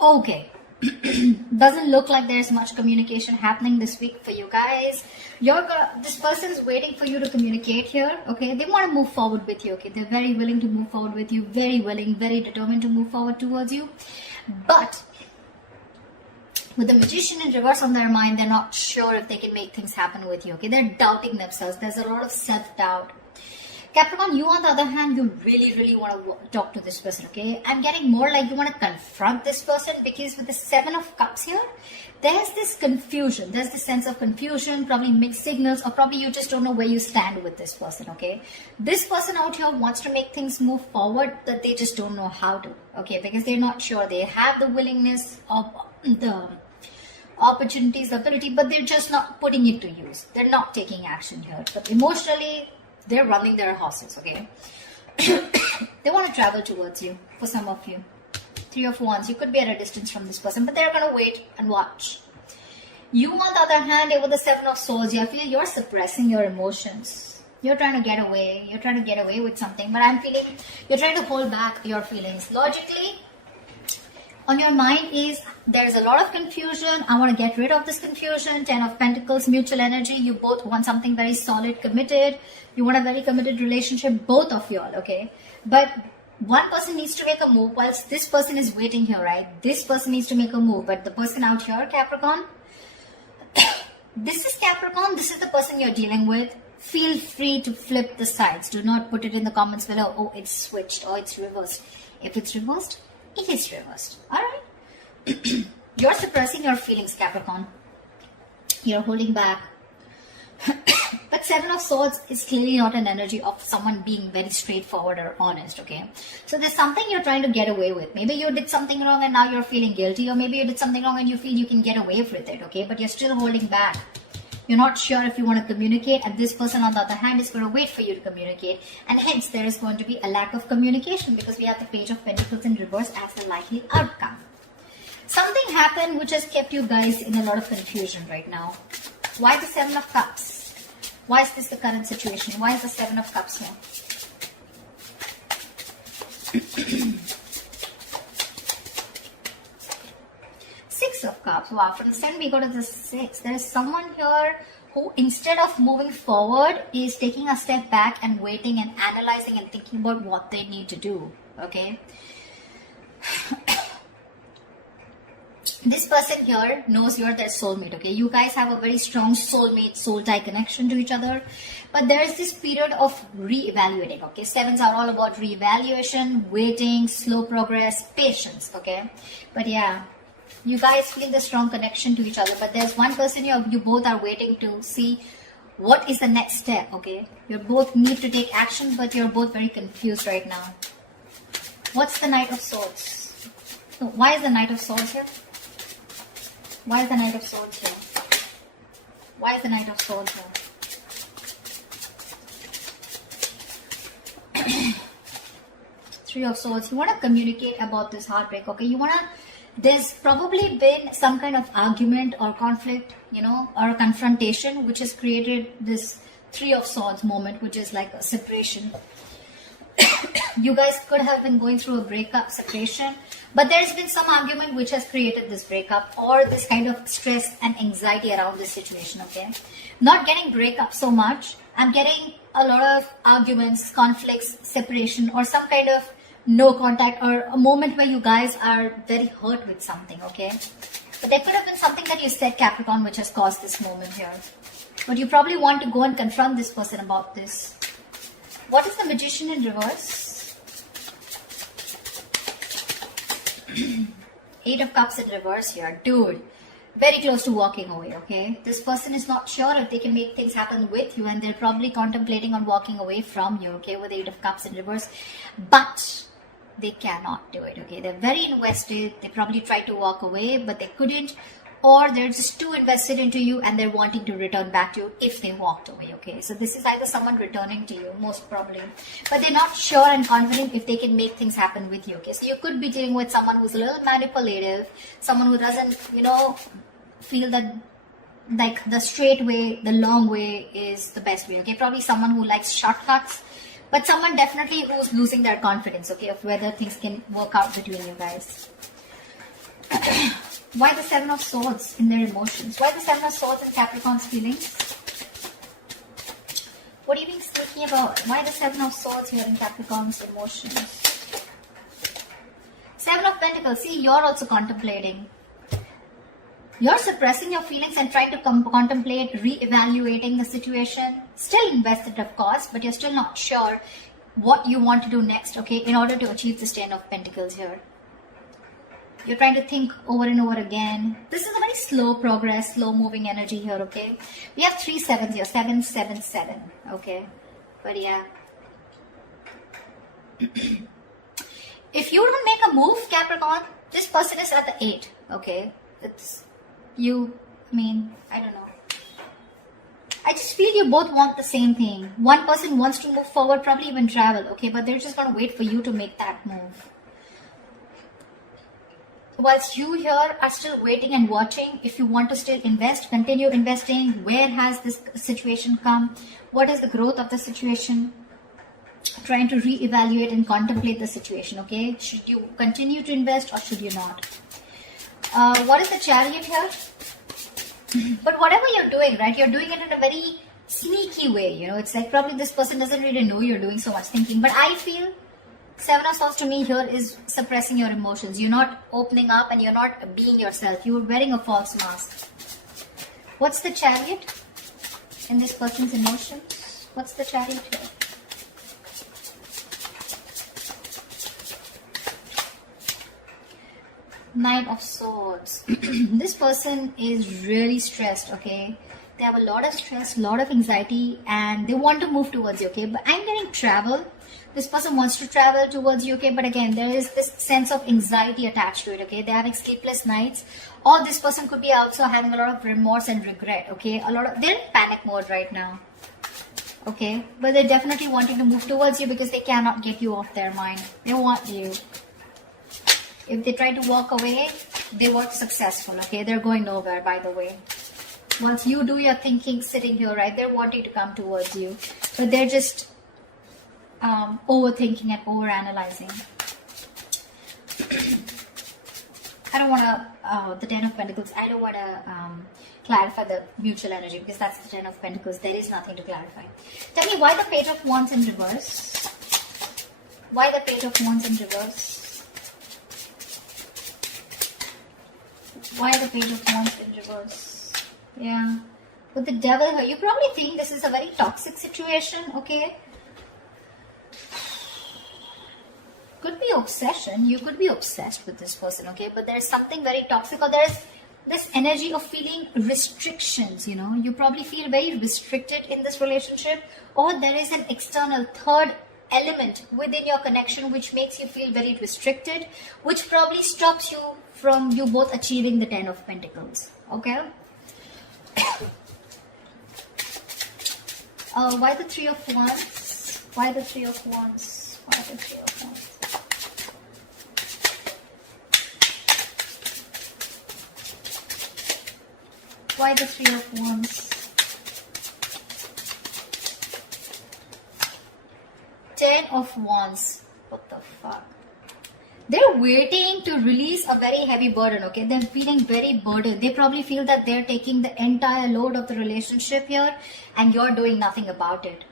Okay. Doesn't look like there's much communication happening this week for you guys. This person's waiting for you to communicate here. Okay, they want to move forward with you. Okay, they're very willing to move forward with you, very willing, very determined to move forward towards you. But with the Magician in reverse on their mind, they're not sure if they can make things happen with you. Okay, they're doubting themselves. There's a lot of self-doubt. Capricorn, you on the other hand, you really want to talk to this person, okay? I'm getting more like you want to confront this person, because with the Seven of Cups here, there's this confusion. There's this sense of confusion, probably mixed signals, or probably you just don't know where you stand with this person, okay? This person out here wants to make things move forward, but they just don't know how to, okay? Because they're not sure. They have the willingness of the opportunities, the ability, but they're just not putting it to use. They're not taking action here. But emotionally, they're running their horses, okay? They want to travel towards you, for some of you. Three of Wands, you could be at a distance from this person, but they're going to wait and watch. You, on the other hand, with the Seven of Swords, I feel you're suppressing your emotions. You're trying to get away. You're trying to get away with something, but I'm feeling you're trying to hold back your feelings. Logically, on your mind is there's a lot of confusion. I want to get rid of this confusion. Ten of Pentacles, mutual energy. You both want something very solid, committed. You want a very committed relationship, both of y'all, okay? But one person needs to make a move whilst this person is waiting here, right? This person needs to make a move, but the person out here, Capricorn, this is Capricorn. This is the person you're dealing with. Feel free to flip the sides. Do not put it in the comments below. Oh, it's switched or it's reversed. If it's reversed, it is reversed. Alright? You're suppressing your feelings, Capricorn. You're holding back. But Seven of Swords is clearly not an energy of someone being very straightforward or honest, okay? So there's something you're trying to get away with. Maybe you did something wrong and now you're feeling guilty, or maybe you did something wrong and you feel you can get away with it, okay? But you're still holding back. You're not sure if you want to communicate, and this person on the other hand is going to wait for you to communicate, and hence there is going to be a lack of communication, because we have the Page of Pentacles in reverse as the likely outcome. Something happened which has kept you guys in a lot of confusion right now. Why the Seven of Cups? Why is this the current situation? Why is the Seven of Cups here? Six of Cups. Wow, from the 7 we go to the 6. There is someone here who, instead of moving forward, is taking a step back and waiting and analyzing and thinking about what they need to do. Okay? This person here knows you're their soulmate, okay? You guys have a very strong soulmate, soul-tie connection to each other. But there is this period of re-evaluating, okay? Sevens are all about re-evaluation, waiting, slow progress, patience, okay? But yeah, you guys feel the strong connection to each other. But there's one person you both are waiting to see what is the next step, okay? You both need to take action, but you're both very confused right now. What's the Knight of Swords? So why is the Knight of Swords here? Why is the Knight of Swords here? Why is the Knight of Swords here? Three of Swords. You want to communicate about this heartbreak, okay? You want to... There's probably been some kind of argument or conflict, you know, or a confrontation which has created this Three of Swords moment, which is like a separation. You guys could have been going through a breakup, separation, but there's been some argument which has created this breakup or this kind of stress and anxiety around this situation, okay? Not getting breakup so much. I'm getting a lot of arguments, conflicts, separation, or some kind of no contact, or a moment where you guys are very hurt with something, okay? But there could have been something that you said, Capricorn, which has caused this moment here. But you probably want to go and confront this person about this. What is the Magician in reverse? Eight of Cups in reverse here. Dude, very close to walking away, okay? This person is not sure if they can make things happen with you, and they're probably contemplating on walking away from you, okay, with the Eight of Cups in reverse. But they cannot do it, okay? They're very invested. They probably tried to walk away, but they couldn't. Or they're just too invested into you and they're wanting to return back to you if they walked away, okay? So this is either someone returning to you, most probably. But they're not sure and confident if they can make things happen with you, okay? So you could be dealing with someone who's a little manipulative, someone who doesn't, you know, feel that like the straight way, the long way is the best way, okay? Probably someone who likes shortcuts, but someone definitely who's losing their confidence, okay, of whether things can work out between you guys. Why the Seven of Swords in their emotions? Why the Seven of Swords in Capricorn's feelings? What are you being sneaky about? Why the Seven of Swords here in Capricorn's emotions? Seven of Pentacles. See, you're also contemplating. You're suppressing your feelings and trying to contemplate re-evaluating the situation. Still invested, of course, but you're still not sure what you want to do next, okay, in order to achieve this Ten of Pentacles here. You're trying to think over and over again. This is a very slow progress, slow moving energy here, okay? We have 3 sevens here, 7, 7, 7, okay? But yeah. If you don't make a move, Capricorn, this person is at the 8, okay? It's you, I mean, I don't know. I just feel you both want the same thing. One person wants to move forward, probably even travel, okay? But they're just going to wait for you to make that move. Whilst you here are still waiting and watching, if you want to still invest, continue investing. Where has this situation come? What is the growth of the situation? Trying to re-evaluate and contemplate the situation, okay? Should you continue to invest or should you not? What is the Chariot here? But whatever you're doing, right, you're doing it in a very sneaky way, you know. It's like probably this person doesn't really know you're doing so much thinking. But I feel Seven of Swords to me here is suppressing your emotions. You're not opening up and you're not being yourself. You're wearing a false mask. What's the Chariot in this person's emotions? What's the Chariot here? Knight of Swords. This person is really stressed, okay? They have a lot of stress, a lot of anxiety, and they want to move towards you, okay? But I'm getting travel. This person wants to travel towards you, okay? But again, there is this sense of anxiety attached to it, okay? They're having sleepless nights. Or this person could be also having a lot of remorse and regret, okay? They're in panic mode right now, okay? But they're definitely wanting to move towards you because they cannot get you off their mind. They want you. If they try to walk away, they weren't successful, okay? They're going nowhere, by the way. Once you do your thinking sitting here, right, they're wanting to come towards you. But they're just overthinking and overanalyzing. I don't want to, the Ten of Pentacles, I don't want to clarify the mutual energy because that's the Ten of Pentacles. There is nothing to clarify. Tell me why the Page of Wands in reverse? Why the Page of Wands in reverse? Why the Page of Wands in reverse? Yeah. With the Devil here, you probably think this is a very toxic situation, okay? Could be obsession. You could be obsessed with this person, okay? But there's something very toxic, or there's this energy of feeling restrictions, you know? You probably feel very restricted in this relationship, or there is an external third element within your connection which makes you feel very restricted, which probably stops you from you both achieving the Ten of Pentacles, okay? Why the Three of Wands? Why the Three of Wands? Why the Three of Wands? Why the Three of Wands? Ten of Wands. What the fuck? They're waiting to release a very heavy burden, okay? They're feeling very burdened. They probably feel that they're taking the entire load of the relationship here and you're doing nothing about it.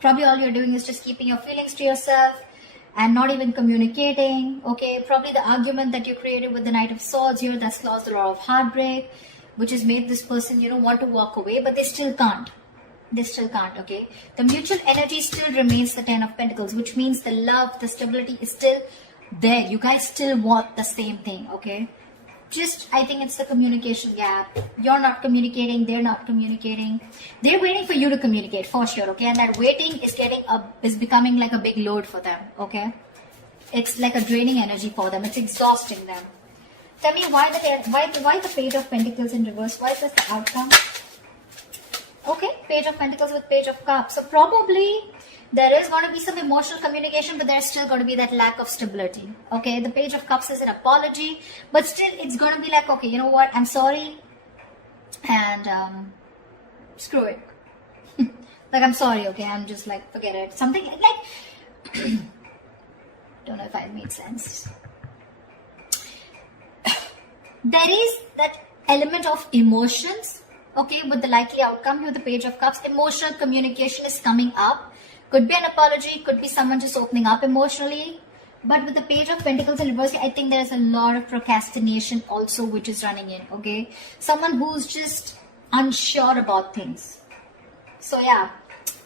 Probably all you're doing is just keeping your feelings to yourself and not even communicating, okay? Probably the argument that you created with the Knight of Swords here, that's caused a lot of heartbreak, which has made this person, you know, want to walk away, but they still can't. They still can't, okay? The mutual energy still remains the Ten of Pentacles, which means the love, the stability is still there. You guys still want the same thing, okay? Just, I think it's the communication gap. You're not communicating, they're not communicating. They're waiting for you to communicate, for sure, okay? And that waiting is becoming like a big load for them, okay? It's like a draining energy for them. It's exhausting them. Tell me why the Page of Pentacles in reverse? Why is this the outcome? Okay, Page of Pentacles with Page of Cups. So probably there is going to be some emotional communication, but there's still going to be that lack of stability. Okay, the Page of Cups is an apology, but still it's going to be like, okay, you know what, I'm sorry, and screw it. Like, I'm sorry, okay, I'm just like, forget it. Something like, don't know if I made sense. there is that element of emotions, okay, with the likely outcome here, the Page of Cups. Emotional communication is coming up. Could be an apology, could be someone just opening up emotionally. But with the Page of Pentacles in reverse, I think there's a lot of procrastination also which is running in, okay? Someone who's just unsure about things. So yeah,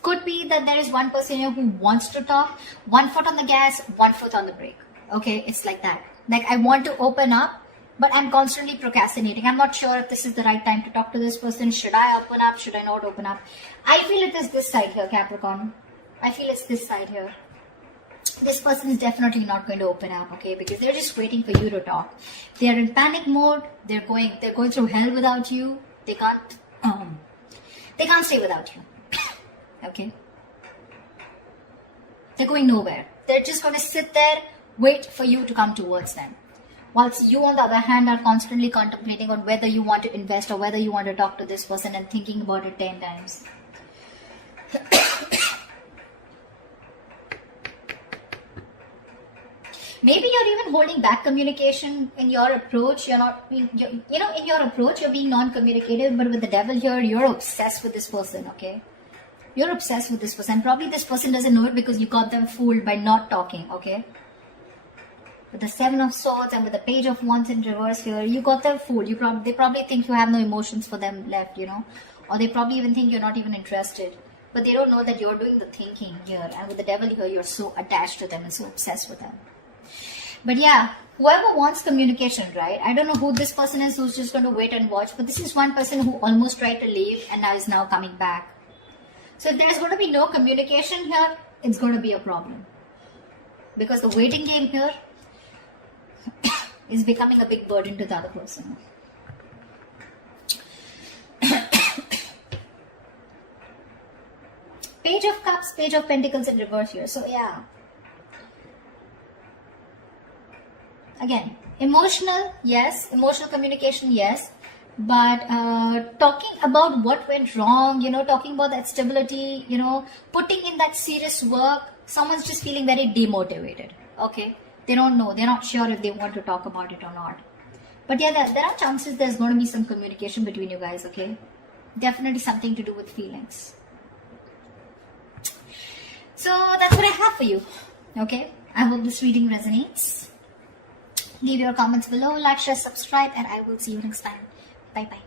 could be that there is one person here who wants to talk, 1 foot on the gas, 1 foot on the brake, okay? It's like that. Like, I want to open up, but I'm constantly procrastinating. I'm not sure if this is the right time to talk to this person. Should I open up? Should I not open up? I feel it is this side here, Capricorn. I feel it's this side here. This person is definitely not going to open up, okay? Because they're just waiting for you to talk. They're in panic mode. They're going through hell without you. They can't stay without you. Okay? They're going nowhere. They're just going to sit there, wait for you to come towards them. Whilst you, on the other hand, are constantly contemplating on whether you want to invest or whether you want to talk to this person and thinking about it 10 times. Maybe you're even holding back communication in your approach. You're not being, in your approach, you're being non-communicative, but with the devil here, you're obsessed with this person, okay? You're obsessed with this person. Probably this person doesn't know it because you got them fooled by not talking, okay? With the 7 of Swords and with the Page of Wands in reverse here, you got them fooled. They probably think you have no emotions for them left, or they probably even think you're not even interested. But they don't know that you're doing the thinking here. And with the devil here, you're so attached to them and so obsessed with them. But yeah, whoever wants communication, right? I don't know who this person is who's just going to wait and watch. But this is one person who almost tried to leave and now is now coming back. So if there's going to be no communication here, it's going to be a problem. Because the waiting game here is becoming a big burden to the other person. Page of Cups, Page of Pentacles in reverse here. So yeah. Again, emotional, yes. Emotional communication, yes. But talking about what went wrong, talking about that stability, putting in that serious work, someone's just feeling very demotivated, okay? They don't know. They're not sure if they want to talk about it or not. But yeah, there are chances there's going to be some communication between you guys, okay? Definitely something to do with feelings. So that's what I have for you, okay? I hope this reading resonates. Leave your comments below, like, share, subscribe, and I will see you next time. Bye-bye.